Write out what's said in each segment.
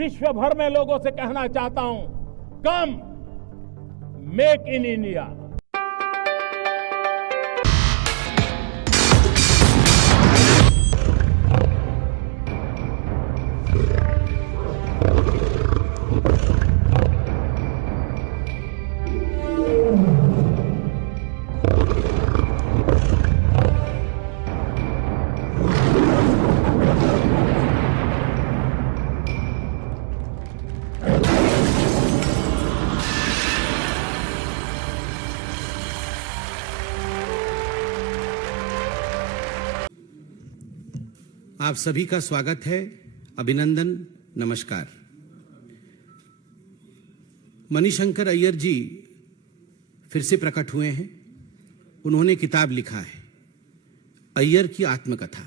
विश्व भर में लोगों से कहना चाहता हूं, कम मेक इन इंडिया। आप सभी का स्वागत है, अभिनंदन, नमस्कार। मणिशंकर अय्यर जी फिर से प्रकट हुए हैं। उन्होंने किताब लिखा है, अय्यर की आत्मकथा।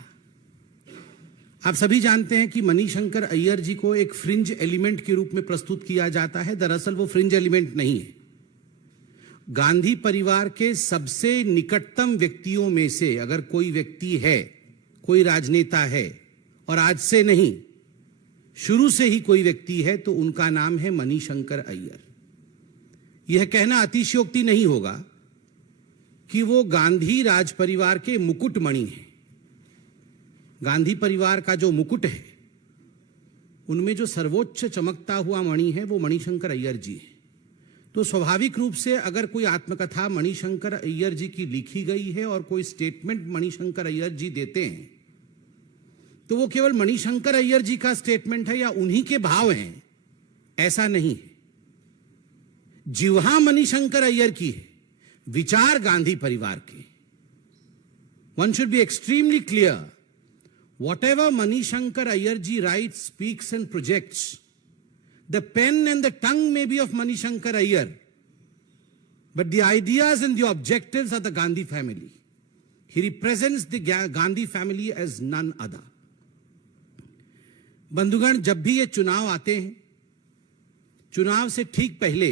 आप सभी जानते हैं कि मणिशंकर अय्यर जी को एक फ्रिंज एलिमेंट के रूप में प्रस्तुत किया जाता है। दरअसल वो फ्रिंज एलिमेंट नहीं है। गांधी परिवार के सबसे निकटतम व्यक्तियों में से अगर कोई व्यक्ति है, कोई राजनेता है, और आज से नहीं, शुरू से ही कोई व्यक्ति है, तो उनका नाम है मणिशंकर अय्यर। यह कहना अतिशयोक्ति नहीं होगा कि वो गांधी राज परिवार के मुकुटमणि हैं। गांधी परिवार का जो मुकुट है, उनमें जो सर्वोच्च चमकता हुआ मणि है, वो मणिशंकर अय्यर जी है। तो स्वाभाविक रूप से अगर कोई आत्मकथा मणिशंकर अय्यर जी की लिखी गई है और कोई स्टेटमेंट मणिशंकर अय्यर जी देते हैं, तो वो केवल मणिशंकर अय्यर जी का स्टेटमेंट है या उन्हीं के भाव हैं, ऐसा नहीं है। जिह्वा मणिशंकर अय्यर की है, विचार गांधी परिवार के। One should be extremely clear, whatever Manishankar Ayyar ji writes, speaks and projects, the pen and the tongue may be of Manishankar Ayyar, but the ideas and the objectives are the Gandhi family. He represents the Gandhi family as none other. बंधुगण, जब भी ये चुनाव आते हैं, चुनाव से ठीक पहले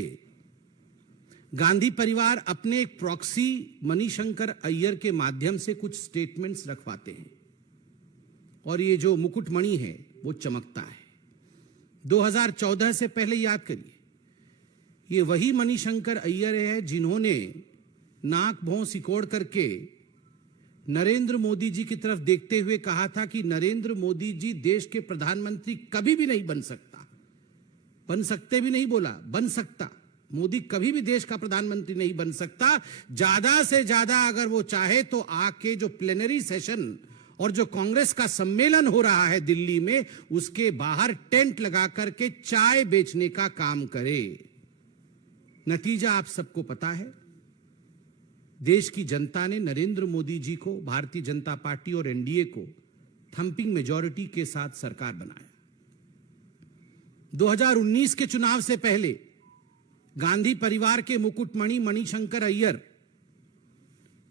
गांधी परिवार अपने एक प्रॉक्सी मणिशंकर अय्यर के माध्यम से कुछ स्टेटमेंट्स रखवाते हैं, और ये जो मुकुटमणि है वो चमकता है। 2014 से पहले याद करिए, ये वही मणिशंकर अय्यर है जिन्होंने नाक भौं सिकोड़ करके नरेंद्र मोदी जी की तरफ देखते हुए कहा था कि नरेंद्र मोदी जी देश के प्रधानमंत्री कभी भी नहीं बन सकता। बन सकते भी नहीं बोला, बन सकता। मोदी कभी भी देश का प्रधानमंत्री नहीं बन सकता। ज्यादा से ज्यादा अगर वो चाहे तो आके जो प्लेनरी सेशन और जो कांग्रेस का सम्मेलन हो रहा है दिल्ली में, उसके बाहर टेंट लगा करके चाय बेचने का काम करे। नतीजा आप सबको पता है। देश की जनता ने नरेंद्र मोदी जी को, भारतीय जनता पार्टी और एनडीए को थंपिंग मेजॉरिटी के साथ सरकार बनाया। 2019 के चुनाव से पहले गांधी परिवार के मुकुटमणि मणिशंकर अय्यर,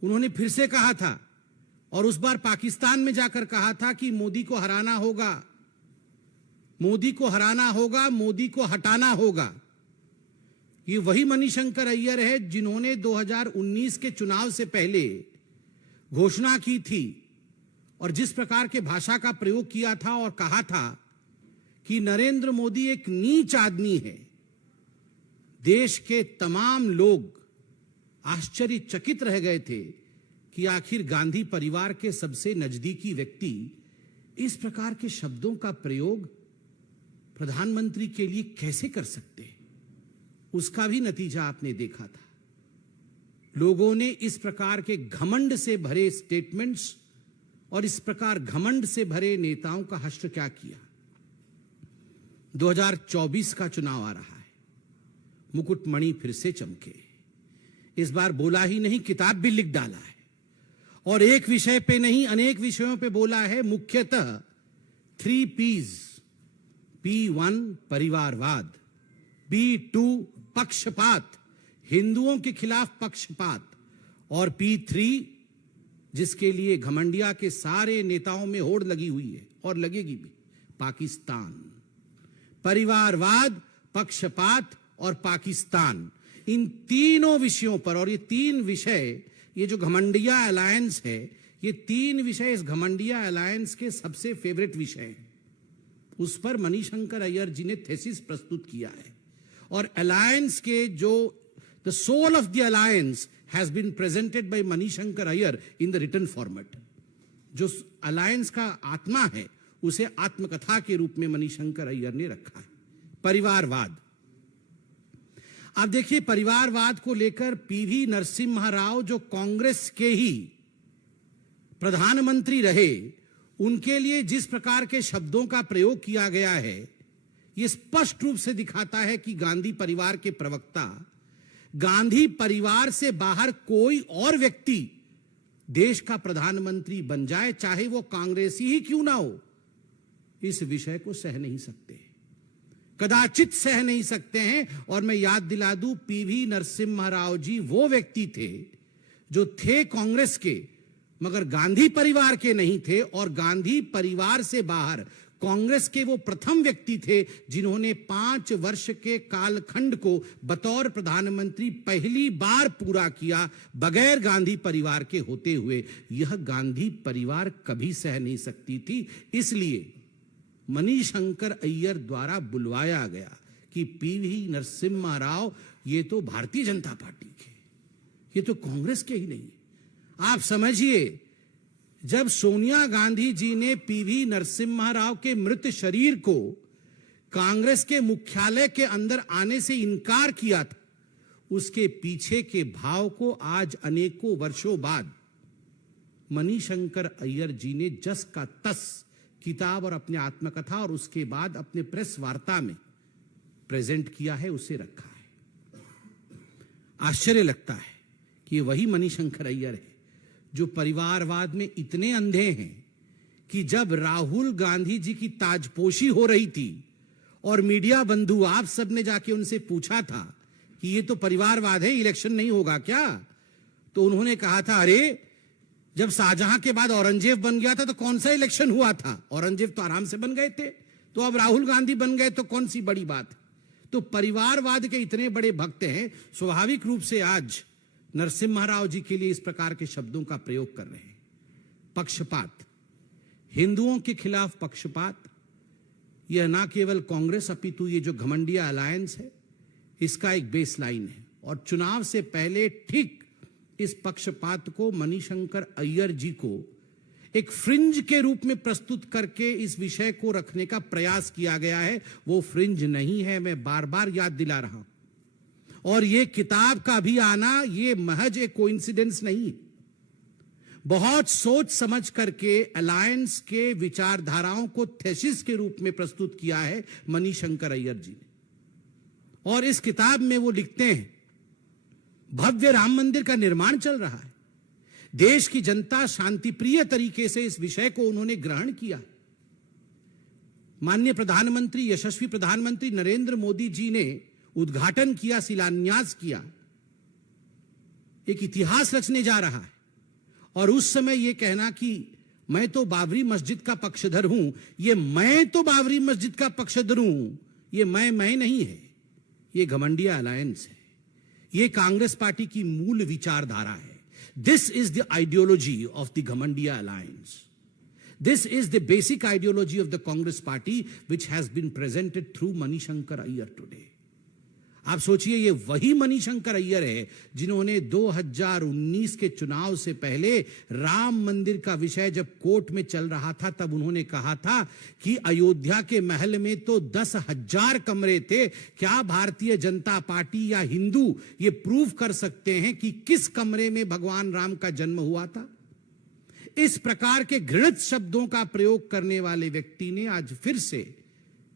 उन्होंने फिर से कहा था, और उस बार पाकिस्तान में जाकर कहा था कि मोदी को हराना होगा, मोदी को हराना होगा, मोदी को हटाना होगा। ये वही मणिशंकर अय्यर है जिन्होंने 2019 के चुनाव से पहले घोषणा की थी और जिस प्रकार के भाषा का प्रयोग किया था और कहा था कि नरेंद्र मोदी एक नीच आदमी है। देश के तमाम लोग आश्चर्यचकित रह गए थे कि आखिर गांधी परिवार के सबसे नजदीकी व्यक्ति इस प्रकार के शब्दों का प्रयोग प्रधानमंत्री के लिए कैसे कर सकते हैं। उसका भी नतीजा आपने देखा था। लोगों ने इस प्रकार के घमंड से भरे स्टेटमेंट्स और इस प्रकार घमंड से भरे नेताओं का हश्र क्या किया। 2024 का चुनाव आ रहा है, मुकुटमणि फिर से चमके। इस बार बोला ही नहीं, किताब भी लिख डाला है, और एक विषय पे नहीं, अनेक विषयों पे बोला है। मुख्यतः 3 P's, P1 परिवारवाद, P2 पक्षपात, हिंदुओं के खिलाफ पक्षपात, और P3 जिसके लिए घमंडिया के सारे नेताओं में होड़ लगी हुई है और लगेगी भी, पाकिस्तान। परिवारवाद, पक्षपात और पाकिस्तान, इन तीनों विषयों पर, और ये 3 विषय, ये जो घमंडिया अलायंस है, ये 3 विषय इस घमंडिया अलायंस के सबसे फेवरेट विषय हैं। उस पर मणिशंकर अय्यर जी ने थेसिस प्रस्तुत किया है। और अलायंस के जो the soul of the alliance has been presented by Manishankar Aiyar in the written format. जो अलायंस का आत्मा है उसे आत्मकथा के रूप में मणिशंकर अय्यर ने रखा है। परिवारवाद, आप देखिए, परिवारवाद को लेकर पीवी नरसिम्हा राव जो कांग्रेस के ही प्रधानमंत्री रहे, उनके लिए जिस प्रकार के शब्दों का प्रयोग किया गया है, यह स्पष्ट रूप से दिखाता है कि गांधी परिवार के प्रवक्ता गांधी परिवार से बाहर कोई और व्यक्ति देश का प्रधानमंत्री बन जाए, चाहे वो कांग्रेसी ही क्यों ना हो, इस विषय को सह नहीं सकते, कदाचित सह नहीं सकते हैं। और मैं याद दिला दूं, पीवी नरसिम्हा राव जी वो व्यक्ति थे जो थे कांग्रेस के, मगर गांधी परिवार के नहीं थे, और गांधी परिवार से बाहर कांग्रेस के वो प्रथम व्यक्ति थे जिन्होंने 5 वर्ष के कालखंड को बतौर प्रधानमंत्री पहली बार पूरा किया बगैर गांधी परिवार के होते हुए। यह गांधी परिवार कभी सह नहीं सकती थी। इसलिए मणिशंकर अय्यर द्वारा बुलवाया गया कि पीवी नरसिम्हा राव ये तो भारतीय जनता पार्टी के, ये तो कांग्रेस के ही नहीं। आप समझिए, जब सोनिया गांधी जी ने पीवी नरसिम्हा राव के मृत शरीर को कांग्रेस के मुख्यालय के अंदर आने से इनकार किया था, उसके पीछे के भाव को आज अनेकों वर्षों बाद मणिशंकर अय्यर जी ने जस का तस किताब और अपने आत्मकथा और उसके बाद अपने प्रेस वार्ता में प्रेजेंट किया है, उसे रखा है। आश्चर्य लगता है कि ये वही मणिशंकर अय्यर है जो परिवारवाद में इतने अंधे हैं कि जब राहुल गांधी जी की ताजपोशी हो रही थी और मीडिया बंधु आप सब ने जाके उनसे पूछा था कि ये तो परिवारवाद है, इलेक्शन नहीं होगा क्या, तो उन्होंने कहा था, अरे जब शाहजहां के बाद औरंगजेब बन गया था तो कौन सा इलेक्शन हुआ था, औरंगजेब तो आराम से बन गए थे, तो अब राहुल गांधी बन गए तो कौन सी बड़ी बात है। तो परिवारवाद के इतने बड़े भक्त हैं, स्वाभाविक रूप से आज नरसिम्हा राव जी के लिए इस प्रकार के शब्दों का प्रयोग कर रहे हैं। पक्षपात, हिंदुओं के खिलाफ पक्षपात, यह ना केवल कांग्रेस अपितु ये जो घमंडिया अलायंस है इसका एक बेसलाइन है। और चुनाव से पहले ठीक इस पक्षपात को मणिशंकर अय्यर जी को एक फ्रिंज के रूप में प्रस्तुत करके इस विषय को रखने का प्रयास किया गया है। वो फ्रिंज नहीं है, मैं बार बार याद दिला रहा हूं। और ये किताब का भी आना ये महज एक कोइंसिडेंस नहीं, बहुत सोच समझ करके अलायंस के विचारधाराओं को थेसिस के रूप में प्रस्तुत किया है मणिशंकर अय्यर जी ने। और इस किताब में वो लिखते हैं, भव्य राम मंदिर का निर्माण चल रहा है, देश की जनता शांतिप्रिय तरीके से इस विषय को उन्होंने ग्रहण किया। माननीय प्रधानमंत्री, यशस्वी प्रधानमंत्री नरेंद्र मोदी जी ने उद्घाटन किया, शिलान्यास किया, एक इतिहास रचने जा रहा है। और उस समय यह कहना कि मैं तो बाबरी मस्जिद का पक्षधर हूं, ये मैं तो बाबरी मस्जिद का पक्षधर हूं, ये मैं नहीं है, ये घमंडिया अलायंस है, ये कांग्रेस पार्टी की मूल विचारधारा है। This is the ideology of the घमंडिया alliance, this is the basic ideology of the Congress party which has been presented through Manishankar Aiyar today. आप सोचिए, ये वही मणिशंकर अय्यर है जिन्होंने 2019 के चुनाव से पहले राम मंदिर का विषय जब कोर्ट में चल रहा था तब उन्होंने कहा था कि अयोध्या के महल में तो 10,000 कमरे थे, क्या भारतीय जनता पार्टी या हिंदू ये प्रूव कर सकते हैं कि किस कमरे में भगवान राम का जन्म हुआ था। इस प्रकार के घृणित शब्दों का प्रयोग करने वाले व्यक्ति ने आज फिर से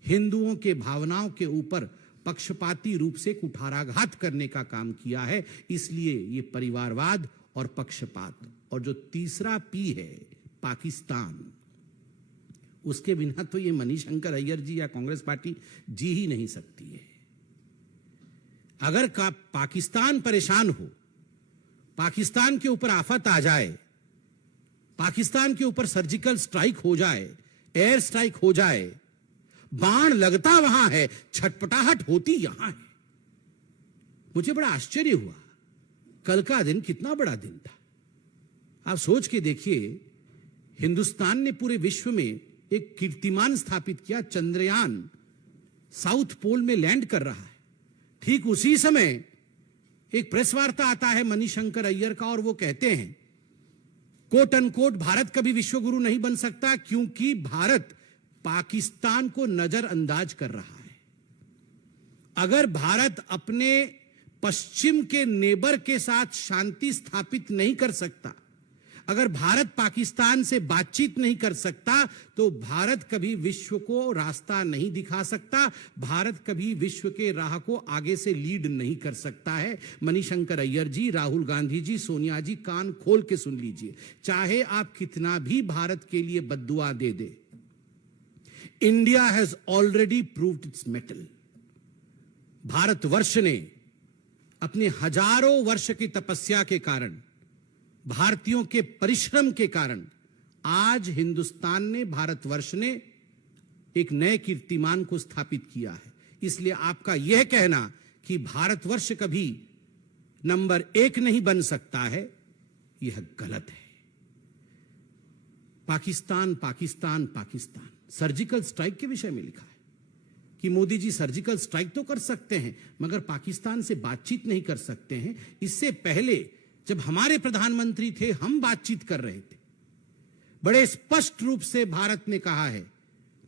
हिंदुओं के भावनाओं के ऊपर पक्षपाती रूप से कुठाराघात करने का काम किया है। इसलिए ये परिवारवाद और पक्षपात, और जो तीसरा पी है पाकिस्तान, उसके बिना तो ये मणिशंकर अय्यर जी या कांग्रेस पार्टी जी ही नहीं सकती है। अगर पाकिस्तान परेशान हो, पाकिस्तान के ऊपर आफत आ जाए, पाकिस्तान के ऊपर सर्जिकल स्ट्राइक हो जाए, एयर स्ट्राइक हो जाए, बाण लगता वहां है, छटपटाहट होती यहां है। मुझे बड़ा आश्चर्य हुआ, कल का दिन कितना बड़ा दिन था। आप सोच के देखिए, हिंदुस्तान ने पूरे विश्व में एक कीर्तिमान स्थापित किया, चंद्रयान साउथ पोल में लैंड कर रहा है। ठीक उसी समय एक प्रेस वार्ता आता है मणिशंकर अय्यर का और वो कहते हैं कोट अनकोट, भारत कभी विश्व गुरु नहीं बन सकता क्योंकि भारत पाकिस्तान को नजरअंदाज कर रहा है। अगर भारत अपने पश्चिम के नेबर के साथ शांति स्थापित नहीं कर सकता, अगर भारत पाकिस्तान से बातचीत नहीं कर सकता, तो भारत कभी विश्व को रास्ता नहीं दिखा सकता, भारत कभी विश्व के राह को आगे से लीड नहीं कर सकता है। मणिशंकर अय्यर जी, राहुल गांधी जी, सोनिया जी, कान खोल के सुन लीजिए। चाहे आप कितना भी भारत के लिए बद्दुआ दे दे, India has already proved its mettle. Bharatvarsh ने अपने हजारों वर्ष की तपस्या के कारण, भारतीयों के परिश्रम के कारण आज हिंदुस्तान ने, भारतवर्ष ने एक नए कीर्तिमान को स्थापित किया है। इसलिए आपका यह कहना कि भारतवर्ष कभी नंबर 1 नहीं बन सकता है, यह गलत है। पाकिस्तान, पाकिस्तान, पाकिस्तान। सर्जिकल स्ट्राइक के विषय में लिखा है कि मोदी जी सर्जिकल स्ट्राइक तो कर सकते हैं मगर पाकिस्तान से बातचीत नहीं कर सकते हैं। इससे पहले जब हमारे प्रधानमंत्री थे, हम बातचीत कर रहे थे। बड़े स्पष्ट रूप से भारत ने कहा है,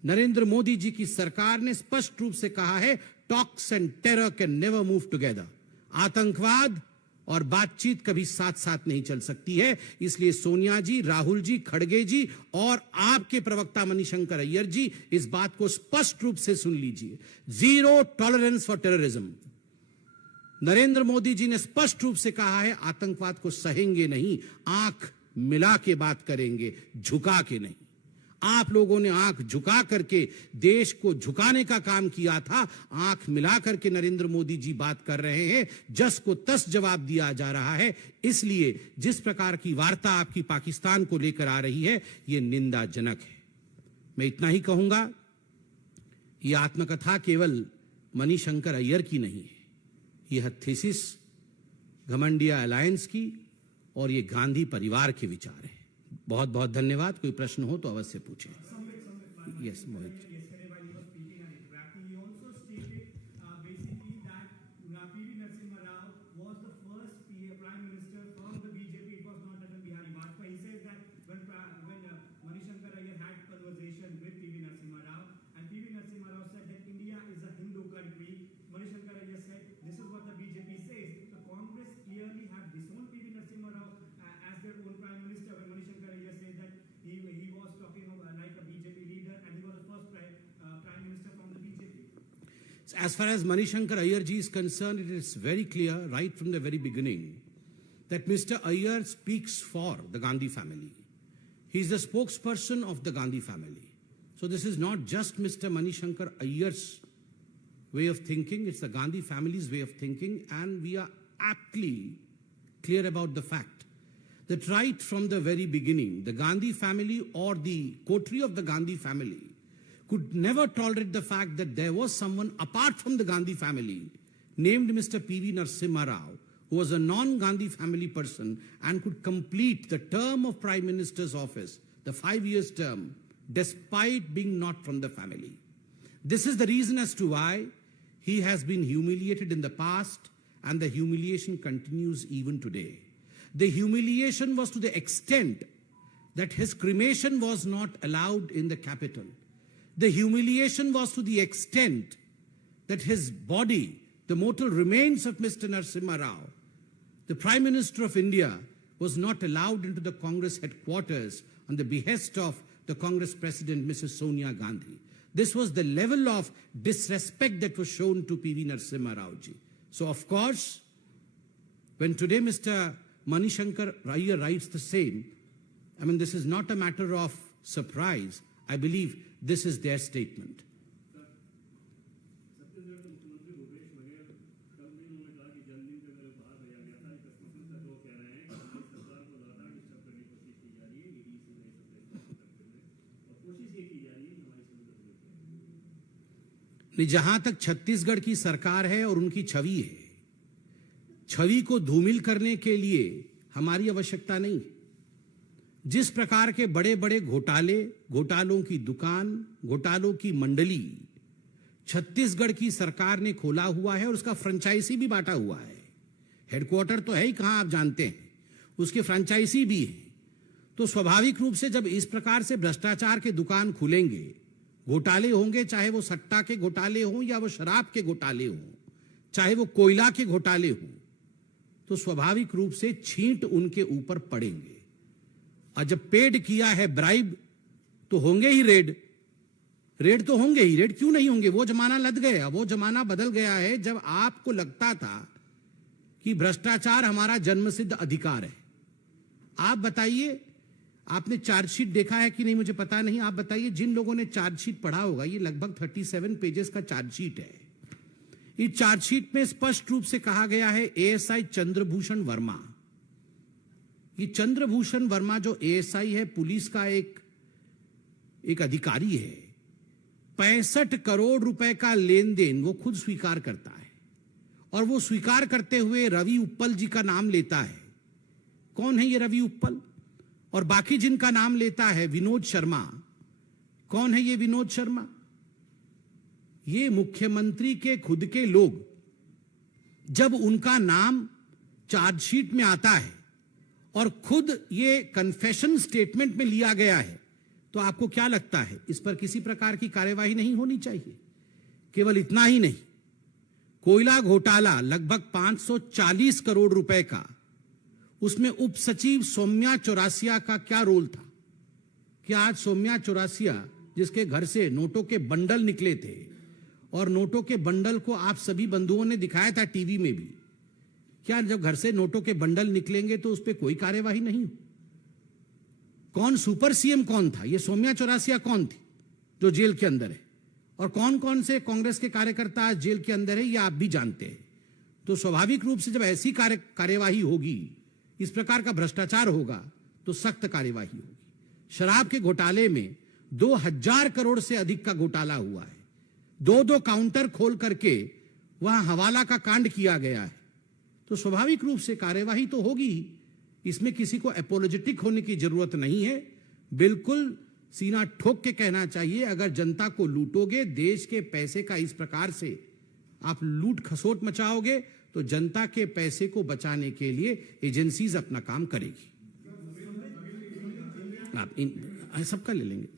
नरेंद्र मोदी जी की सरकार ने स्पष्ट रूप से कहा है, talks and terror can never move together. आतंकवाद और बातचीत कभी साथ साथ नहीं चल सकती है। इसलिए सोनिया जी, राहुल जी, खड़गे जी और आपके प्रवक्ता मणिशंकर अय्यर जी, इस बात को स्पष्ट रूप से सुन लीजिए। Zero tolerance for terrorism. Narendra Modi ji ने स्पष्ट रूप से कहा है, आतंकवाद को सहेंगे नहीं, आंख मिला के बात करेंगे, झुका के नहीं। आप लोगों ने आंख झुका करके देश को झुकाने का काम किया था। आंख मिला करके नरेंद्र मोदी जी बात कर रहे हैं, जस को तस जवाब दिया जा रहा है। इसलिए जिस प्रकार की वार्ता आपकी पाकिस्तान को लेकर आ रही है, यह निंदाजनक है। मैं इतना ही कहूंगा, यह आत्मकथा केवल मणिशंकर अय्यर की नहीं है, यह थीसिस घमंडिया अलायंस की और ये गांधी परिवार के विचार है। बहुत बहुत धन्यवाद। कोई प्रश्न हो तो अवश्य पूछें। Yes Mohit. As far as Manishankar Aiyar ji is concerned, it is very clear right from the very beginning that Mr. Aiyar speaks for the Gandhi family. He is the spokesperson of the Gandhi family. So this is not just Mr. Manishankar Aiyar's way of thinking, it's the Gandhi family's way of thinking, and we are aptly clear about the fact that right from the very beginning, the Gandhi family or the coterie of the Gandhi family could never tolerate the fact that there was someone apart from the Gandhi family named Mr. P.V. Narasimha Rao, who was a non-Gandhi family person and could complete the term of Prime Minister's office, the 5 years term, despite being not from the family. This is the reason as to why he has been humiliated in the past, and the humiliation continues even today. The humiliation was to the extent that his cremation was not allowed in the capital. The humiliation was to the extent that his body, the mortal remains of Mr. Narasimha Rao, the Prime Minister of India, was not allowed into the Congress headquarters on the behest of the Congress President, Mrs. Sonia Gandhi. This was the level of disrespect that was shown to P.V. Narasimha Rao ji. So, of course, when today Mr. Manishankar Aiyar writes the same, I mean, this is not a matter of surprise. I believe this is their statement. जहां तक छत्तीसगढ़ की सरकार है और उनकी छवि है, छवि को धूमिल करने के लिए हमारी आवश्यकता नहीं। जिस प्रकार के बड़े बड़े घोटाले, घोटालों की दुकान, घोटालों की मंडली छत्तीसगढ़ की सरकार ने खोला हुआ है और उसका फ्रेंचाइजी भी बांटा हुआ है। हेडक्वार्टर तो है ही कहां, आप जानते हैं, उसके फ्रेंचाइजी भी है। तो स्वाभाविक रूप से जब इस प्रकार से भ्रष्टाचार के दुकान खुलेंगे, घोटाले होंगे, चाहे वो सट्टा के घोटाले हों या वो शराब के घोटाले हों, चाहे वो कोयला के घोटाले हों, तो स्वाभाविक रूप से छींट उनके ऊपर पड़ेंगे। और जब पेड किया है ब्राइब, तो होंगे ही रेड। रेड तो होंगे ही, रेड क्यों नहीं होंगे? वो जमाना लद गया, वो जमाना बदल गया है जब आपको लगता था कि भ्रष्टाचार हमारा जन्मसिद्ध अधिकार है। आप बताइए, आपने चार्जशीट देखा है कि नहीं मुझे पता नहीं, आप बताइए, जिन लोगों ने चार्जशीट पढ़ा होगा, ये लगभग 37 पेजेस का चार्जशीट है। इस चार्जशीट में स्पष्ट रूप से कहा गया है एएसआई चंद्रभूषण वर्मा, ये चंद्रभूषण वर्मा जो एएसआई है, पुलिस का एक अधिकारी है, 65 करोड़ रुपए का लेन देन वो खुद स्वीकार करता है। और वो स्वीकार करते हुए रवि उप्पल जी का नाम लेता है। कौन है ये रवि उप्पल? और बाकी जिनका नाम लेता है विनोद शर्मा। कौन है ये विनोद शर्मा? ये मुख्यमंत्री के खुद के लोग। जब उनका नाम चार्जशीट में आता है और खुद ये कन्फेशन स्टेटमेंट में लिया गया है, तो आपको क्या लगता है इस पर किसी प्रकार की कार्यवाही नहीं होनी चाहिए? केवल इतना ही नहीं, कोयला घोटाला लगभग 540 करोड़ रुपए का, उसमें उप सचिव सौम्या चौरासिया का क्या रोल था? कि आज सौम्या चौरासिया, जिसके घर से नोटों के बंडल निकले थे और नोटों के बंडल को आप सभी बंधुओं ने दिखाया था टीवी में भी, क्या जब घर से नोटों के बंडल निकलेंगे तो उस पर कोई कार्यवाही नहीं हो? कौन सुपर सीएम कौन था? ये सौम्या चौरासिया कौन थी जो जेल के अंदर है? और कौन कौन से कांग्रेस के कार्यकर्ता आज जेल के अंदर है, ये आप भी जानते हैं। तो स्वाभाविक रूप से जब ऐसी कार्यवाही होगी, इस प्रकार का भ्रष्टाचार होगा, तो सख्त कार्यवाही होगी। शराब के घोटाले में 2000 करोड़ से अधिक का घोटाला हुआ है। 2-2 काउंटर खोल करके वहां हवाला का कांड किया गया है। तो स्वाभाविक रूप से कार्यवाही तो होगी, इसमें किसी को एपोलोजेटिक होने की जरूरत नहीं है। बिल्कुल सीना ठोक के कहना चाहिए, अगर जनता को लूटोगे, देश के पैसे का इस प्रकार से आप लूट खसोट मचाओगे, तो जनता के पैसे को बचाने के लिए एजेंसीज अपना काम करेगी। आप सबका ले लेंगे।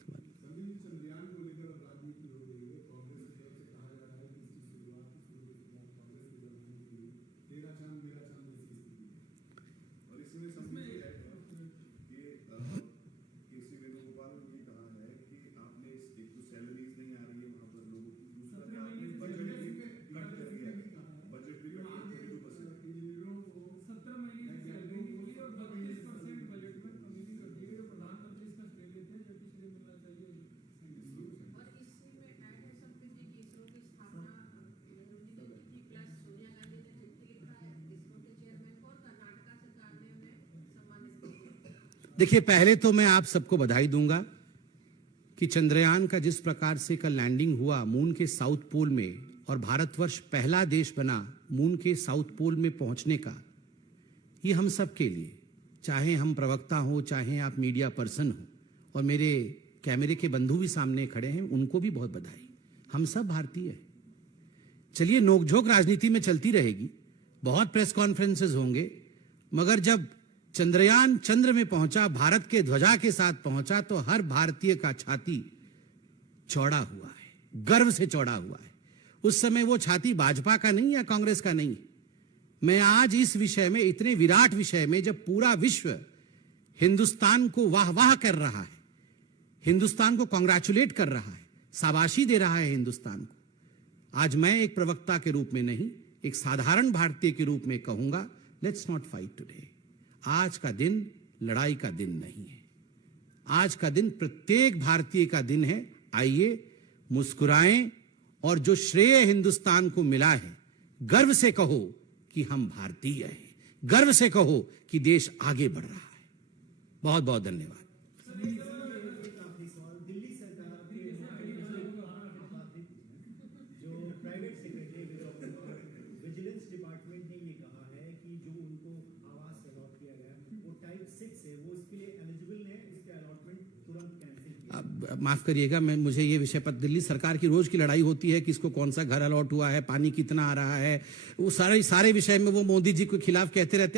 देखिए, पहले तो मैं आप सबको बधाई दूंगा कि चंद्रयान का जिस प्रकार से कल लैंडिंग हुआ मून के साउथ पोल में, और भारतवर्ष पहला देश बना मून के साउथ पोल में पहुंचने का, ये हम सब के लिए, चाहे हम प्रवक्ता हो, चाहे आप मीडिया पर्सन हो, और मेरे कैमरे के बंधु भी सामने खड़े हैं, उनको भी बहुत बधाई। हम सब भारतीय हैं। चलिए, नोकझोंक राजनीति में चलती रहेगी, बहुत प्रेस कॉन्फ्रेंसेस होंगे, मगर जब चंद्रयान चंद्र में पहुंचा, भारत के ध्वजा के साथ पहुंचा, तो हर भारतीय का छाती चौड़ा हुआ है, गर्व से चौड़ा हुआ है। उस समय वो छाती भाजपा का नहीं या कांग्रेस का नहीं। मैं आज इस विषय में, इतने विराट विषय में, जब पूरा विश्व हिंदुस्तान को वाह वाह कर रहा है, हिंदुस्तान को कांग्रेचुलेट कर रहा है, शाबाशी दे रहा है हिंदुस्तान को, आज मैं एक प्रवक्ता के रूप में नहीं, एक साधारण भारतीय के रूप में कहूंगा, लेट्स नॉट फाइट टुडे। आज का दिन लड़ाई का दिन नहीं है। आज का दिन प्रत्येक भारतीय का दिन है। आइए मुस्कुराएं और जो श्रेय हिंदुस्तान को मिला है, गर्व से कहो कि हम भारतीय हैं, गर्व से कहो कि देश आगे बढ़ रहा है। बहुत बहुत धन्यवाद। विजिलेंस डिपार्टमेंट ने ये कहा है कि जो उनको आवास अलॉट किया गया वो टाइप 6 है, वो इसके लिए एलिजिबल है, इसका अलॉटमेंट तुरंत कैंसिल किया। अब माफ करिएगा, मैं मुझे ये विषय पर, दिल्ली सरकार की रोज की लड़ाई होती है कि इसको कौन सा घर अलॉट हुआ है, पानी कितना आ रहा है, वो सारे विषय में वो मोदी जी के खिलाफ कहते रहते हैं।